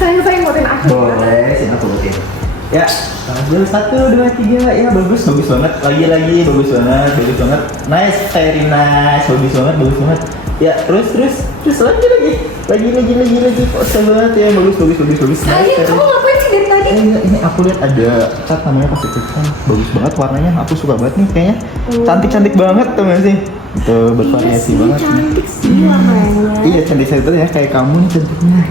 Sayang buatin aku. Boleh, sini aku buatin. Ya, 1, 2, 3, ya bagus banget. Lagi bagus banget. Nice, very nice, bagus banget. Ya, terus lagi. Kok seru banget ya, bagus. Sayang, kamu ngapain sih dari tadi? Ini aku lihat ada cat namanya Pacific Tan. Bagus banget warnanya, aku suka banget nih kayaknya. Cantik banget tuh nggak sih? Itu bervariasi banget. Cantik sih warnanya. Iya, cantik ya, kayak kamu nih cantiknya.